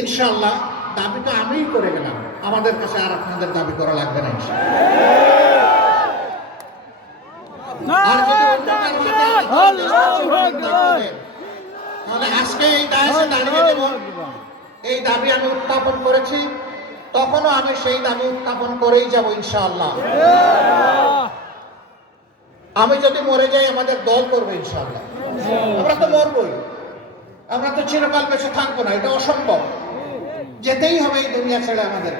ইনশাআল্লাহ দাবি তো আমিই করে গেলাম, আমাদের কাছে আর আপনাদের দাবি করা লাগবে না। আর যদি তাহলে আজকে এই দায়িত্বে দাঁড়িয়ে যেমন এই দাবি আমি উত্থাপন করেছি, তখনও আমি সেই দাবি উত্থাপন করেই যাব ইনশাআল্লাহ। আমি যদি মরে যাই আমাদের দল করবে ইনশাআল্লাহ। আমরা তো মরবই, আমরা তো চিরকাল বেঁচে থাকবো না, এটা অসম্ভব। যেতেই হবে এই দুনিয়া ছেড়ে আমাদের।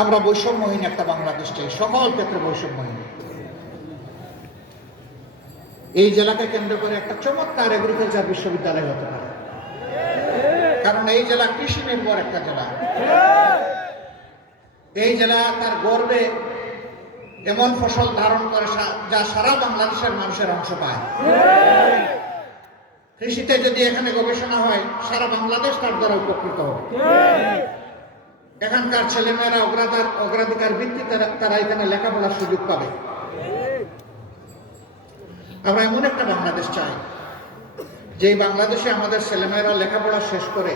আমরা বৈষম্যহীন একটা বাংলাদেশ চাই, সকল ক্ষেত্রে বৈষম্যহীন। এই জেলাকে কেন্দ্র করে একটা চমৎকার এগ্রিকালচার বিশ্ববিদ্যালয় হতে পারে, কারণ এই জেলা কৃষি নির্ভর একটা জেলা। এই জেলা তার গর্বে এমন ফসল ধারণ করে যা সারা বাংলাদেশের মানুষের অংশ পায়। কৃষিতে যদি এখানে গবেষণা হয়, সারা বাংলাদেশ তার দ্বারা উপকৃত হবে। এখানকার ছেলেমেয়েরা অগ্রাধিকার ভিত্তিতে তারা এখানে লেখাপড়ার সুযোগ পাবে। আমরা এমন একটা বাংলাদেশ চাই, যে বাংলাদেশে আমাদের ছেলেমেয়েরা লেখাপড়া শেষ করে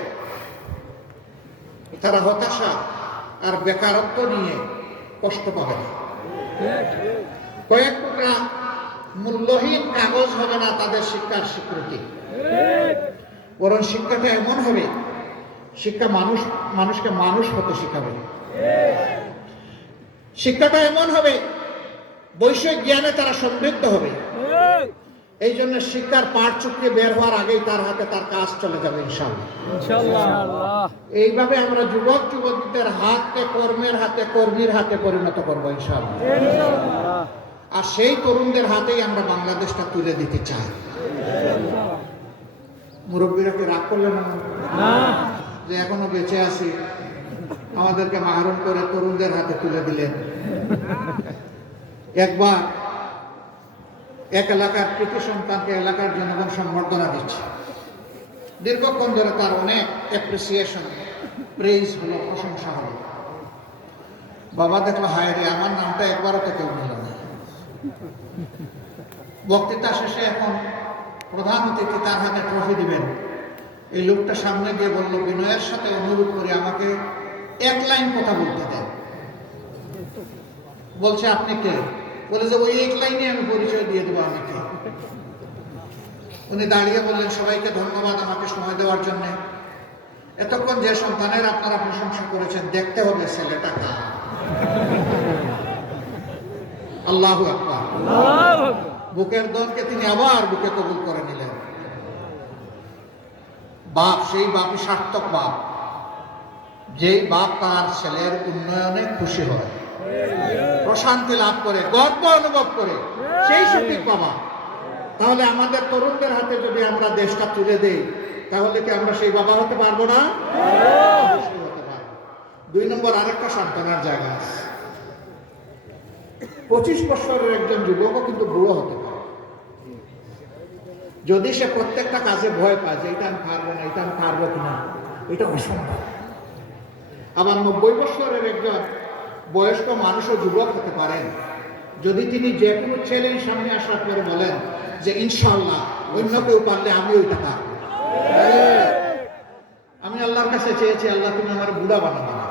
তারা হতাশা আর বেকারত্ব নিয়ে কষ্ট পাবে না। কয়েক টুকরা মূল্যহীন কাগজ হবে না তাদের শিক্ষার স্বীকৃতি, বরং শিক্ষাটা এমন হবে, শিক্ষা মানুষকে মানুষ হতে শিখাবে। শিক্ষাটা এমন হবে, বৈষয়িক জ্ঞানে তারা সমৃদ্ধ হবে। এই জন্য শিক্ষার পাঠ চুক্তি বের হওয়ার আগেই তার হাতে তার কাজ চলে যাবে ইনশাআল্লাহ। এইভাবে আমরা যুবক যুবতীদের হাতকে কর্মের হাতে, কর্মীর হাতে পরিণত করবো ইনশাআল্লাহ। আর সেই তরুণদের হাতেই আমরা বাংলাদেশটা তুলে দিতে চাই। মুরব্বীরা কি রাগ করলেন না যে এখনো বেঁচে আছি, আমাদেরকে মাহরুম করে তরুণদের হাতে তুলে দিলেন? একবার এক এলাকার কৃতি সন্তানকে এলাকার জনগণ সম্বর্ধনা দিচ্ছে, দীর্ঘক্ষণ ধরে তার অনেক অ্যাপ্রিসিয়েশন, প্রেইজ হলো, প্রশংসা হলো। বাবা দেখলো, হায় রে, আমার নামটা একবারও তো কেউ নিল না। বক্তৃতা শেষে এখন প্রধান অতিথি তার হাতে ট্রফি দিবেন। এই লোকটা সামনে গিয়ে বলল, বিনয়ের সাথে অনুরোধ করি আমাকে এক লাইন কথা বলতে দেন। বলছে, আপনি কে? বলে যে ওই এক লাইনে আমি পরিচয় দিয়ে দেবো আমি কে। উনি দাঁড়িয়ে বললেন, সবাইকে ধন্যবাদ আমাকে সময় দেওয়ার জন্য। এতক্ষণ যে সন্তানের আপনারা প্রশংসা করেছেন, দেখতে হবে ছেলেটা কার। আল্লাহু আকবার। বুকের দনকে তিনি আবার বুকে কবুল করে নিলেন। বাপ সেই বাপই সার্থক বাপ, যেই বাপ তার ছেলের উন্নয়নে খুশি হয়, প্রশান্তি লাভ করে, গর্ব অনুভব করে, সেই সঠিক বাবা। তাহলে আমাদের তরুণদের হাতে যদি আমরা দেশটা তুলে দেই, তাহলে কি আমরা সেই বাবা হতে পারবো না? 2 নম্বর আরেকটা সান্ত্বনার জায়গা আছে। 25 বছরের একজন যুবকও কিন্তু বুড়ো হতে পারে, যদি সে প্রত্যেকটা কাজে ভয় পায় যে এটা আমি পারবো না, এটা আমি পারবো কিনা, এটা অসম্ভব। আবার 90 বছরের একজন বয়স্ক মানুষও যুবক হতে পারেন, যদি তিনি যে কোনো চ্যালেঞ্জ সামনে আসার পরে বলেন যে ইনশাআল্লাহ অন্য কেউ পারলে আমি ওইটা পারবো। আমি আল্লাহর কাছে চেয়েছি, আল্লাহ তুমি আমার বুড়া বানাবো না,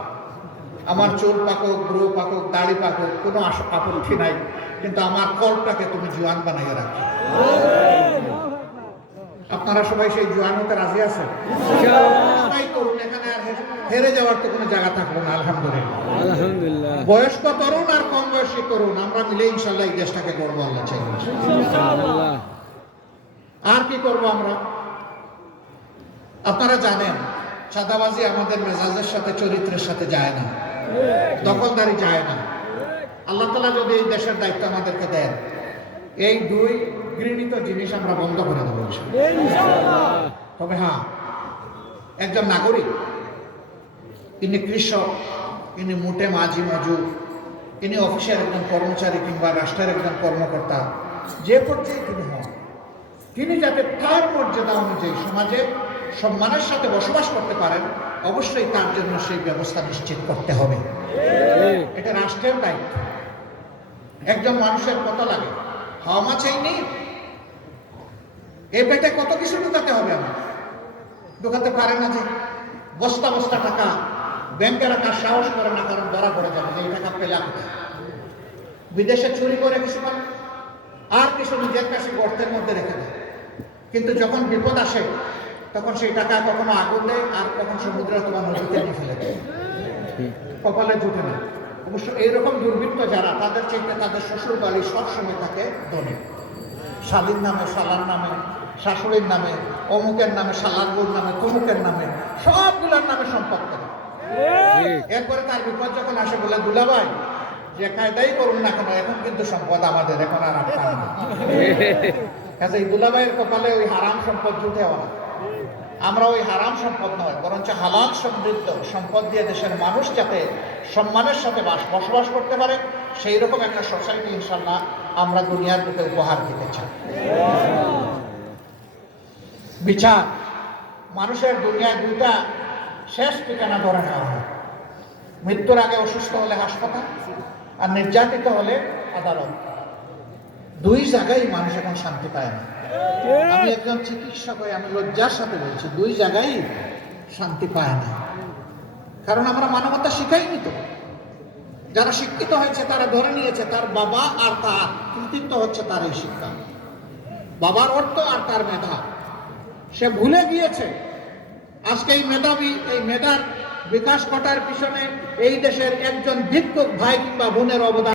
আমার চুল পাকক, ব্রু পাকক, দাড়ি পাকক, কোনো আপত্তি নাই, কিন্তু আমার কলটাকে তুমি জোয়ান বানাইয়ে রাখো। আপনারা সবাই সেই জোয়ান হতে রাজি আছেন? সবাই তরুণ, এখানে আর হেরে যাওয়ার তো কোনো জায়গা থাকলো না। আলহামদুলিল্লাহ। বয়স্ক তরুণ আর কম বয়সী তরুণ আমরা মিলে ইনশাল্লাহ এই দেশটাকে গড়বো, আল্লাহ চাই। আর কি করবো আমরা? আপনারা জানেন, চাঁদাবাজি আমাদের মেজাজের সাথে, চরিত্রের সাথে যায় না, দখলদারি যায় না। আল্লাহ তাআলা যদি এই দেশের দায়িত্ব আমাদেরকে দেন, এই 2 ঘৃণিত জিনিস আমরা বন্ধ করে দেবো ইনশাআল্লাহ। তবে হ্যাঁ, একজন নাগরিক, তিনি কৃষক, তিনি মুটে মাঝি মজুর, তিনি অফিসের একজন কর্মচারী কিংবা রাষ্ট্রের একজন কর্মকর্তা, যে পর্যায়ে তিনি হন, তিনি যাতে তার মর্যাদা অনুযায়ী সমাজে সম্মানের সাথে বসবাস করতে পারেন, অবশ্যই তার জন্য সেই ব্যবস্থা নিশ্চিত করতে হবে। এটা রাষ্ট্রের দায়িত্ব। একজন মানুষের কত লাগে? হাওয়া মাছেই নেই, এ পেটে কত কিছু ঢুকাতে হবে আমার। ঢুকাতে পারে না, যে বস্তা বস্তা টাকা ব্যাংকে রাখার সাহস করে না, কারণ ধরা পড়ে যাবে যে এই টাকা পেলাম কোথায়। বিদেশে চুরি করে কিছু পারে, আর কিছু নিজের কাছে গর্তের মধ্যে রেখে দেয়। কিন্তু যখন বিপদ আসে তখন সেই টাকা কখনো আগুন দেয়, আর কখন সমুদ্রে অথবা নদীতে নিয়ে ফেলে দেয়, কপালে জুটে না। অবশ্য এইরকম দুর্বৃত্ত যারা, তাদের চাইতে তাদের শ্বশুর বাড়ি সবসময় থাকে ধনী। শালীর নামে, শালার নামে, শাশুড়ির নামে, অমুকের নামে, শালার বউর নামে, তমুকের নামে, সবগুলোর নামে সম্পদ করে। এরপরে তার বিপদ যখন আসে বলে, দুলাভাই যে কায়দাই করুন না কেন, এখন কিন্তু সম্পদ আমাদের, এখন আর আপনার না। কাজে এই দুলাভাইয়ের কপালে ওই হারাম সম্পদ জুটে না। আমরা ওই হারাম সম্পদ নয়, বরঞ্চ হালাল সমৃদ্ধ সম্পদ দিয়ে দেশের মানুষ যাতে সম্মানের সাথে বসবাস করতে পারে, সেই রকম একটা সোসাইটি ইনশাল্লাহ আমরা দুনিয়ার বুকে উপহার দিতে চাই। বিচার, মানুষের দুনিয়ায় দুইটা শেষ ঠিকানা ধরে নেওয়া হয়। মৃত্যুর আগে অসুস্থ হলে হাসপাতাল, আর নির্যাতিত হলে আদালত। দুই জায়গায় মানুষ এখন শান্তি পায় না। আমি একজন চিকিৎসক হয়ে আমি লজ্জার সাথে বলছি, দুই জায়গায় শান্তি পায় না। কারণ আমরা মানবতা শিখাইনি তো। যারা শিক্ষিত হয়েছে তারা ধরে নিয়েছে তার বাবা আর তার কৃতিত্ব হচ্ছে তার এই শিক্ষা, বাবার অর্থ আর তার মেধা। সে ভুলে গিয়েছে আজকে এই মেধাবী, এই মেধার বিকাশ ঘটার পিছনে এই দেশের একজন ভিক্ষুক ভাই কিংবা বোনের অবদান।